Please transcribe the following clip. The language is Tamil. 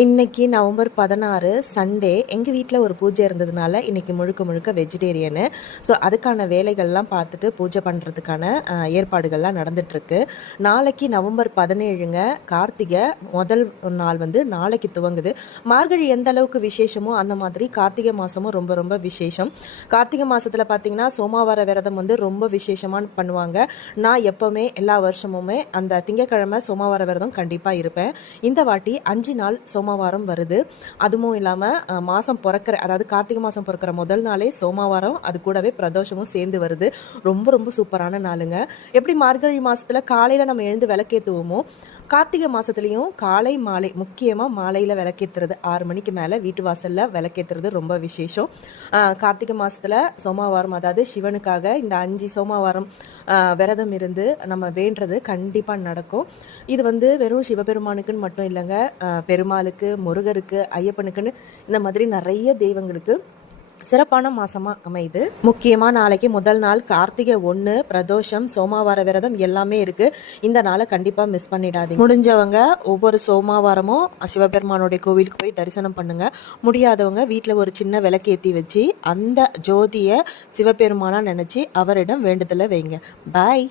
இன்னைக்கு நவம்பர் பதினாறு சண்டே எங்கள் வீட்டில் ஒரு பூஜை இருந்ததுனால இன்றைக்கி முழுக்க முழுக்க வெஜிடேரியனு ஸோ அதுக்கான வேலைகள்லாம் பார்த்துட்டு பூஜை பண்ணுறதுக்கான ஏற்பாடுகள்லாம் நடந்துகிட்ருக்கு நாளைக்கு நவம்பர் பதினேழுங்க. கார்த்திகை முதல் நாள் வந்து நாளைக்கு துவங்குது. மார்கழி எந்த அளவுக்கு விசேஷமோ அந்த மாதிரி கார்த்திகை மாதமும் ரொம்ப ரொம்ப விசேஷம். கார்த்திகை மாதத்தில் பார்த்தீங்கன்னா சோமாவார விரதம் வந்து ரொம்ப விசேஷமாக பண்ணுவாங்க. நான் எப்போவுமே எல்லா வருஷமுமே அந்த திங்கக்கிழமை சோமாவார விரதம் கண்டிப்பாக இருப்பேன். இந்த வாட்டி அஞ்சு நாள் சோமவாரம் வருது. அதுவும் இல்லாமல் மாதம் பிறக்கிற அதாவது கார்த்திகை மாதம் பிறக்கிற முதல் நாளே சோமவாரம் அது கூடவே பிரதோஷமும் சேர்ந்து வருது. ரொம்ப ரொம்ப சூப்பரான நாளுங்க. எப்படி மார்கழி மாதத்தில் காலையில் நம்ம எழுந்து விளக்கேற்றுவோமோ கார்த்திகை மாதத்துலேயும் காலை மாலை முக்கியமாக மாலையில் விளக்கேற்றுறது ஆறு மணிக்கு மேலே வீட்டு வாசலில் விளக்கேற்றுறது ரொம்ப விசேஷம். கார்த்திகை மாதத்தில் சோமவாரம் அதாவது சிவனுக்காக இந்த அஞ்சு சோமவாரம் விரதம் இருந்து நம்ம வேண்டுறது கண்டிப்பாக நடக்கும். இது வந்து வெறும் சிவபெருமானுக்குன்னு மட்டும் இல்லைங்க பெருமாளுக்கு பெருமாளுக்கு முருகருக்கு ஐயப்பனுக்குன்னு இந்த மாதிரி நிறைய தெய்வங்களுக்கு சிறப்பான மாசமாக அமையுது. முக்கியமாக நாளைக்கு முதல் நாள் கார்த்திகை ஒன்று பிரதோஷம் சோமாவார விரதம் எல்லாமே இருக்குது இந்த நாளை கண்டிப்பாக மிஸ் பண்ணிடாதீங்க. முடிஞ்சவங்க ஒவ்வொரு சோமாவாரமும் சிவபெருமானுடைய கோவிலுக்கு போய் தரிசனம் பண்ணுங்க. முடியாதவங்க வீட்டில் ஒரு சின்ன விளக்கேற்றி வச்சு அந்த ஜோதியை சிவபெருமானாக நினச்சி அவரிடம் வேண்டுதலை வைங்க. பாய்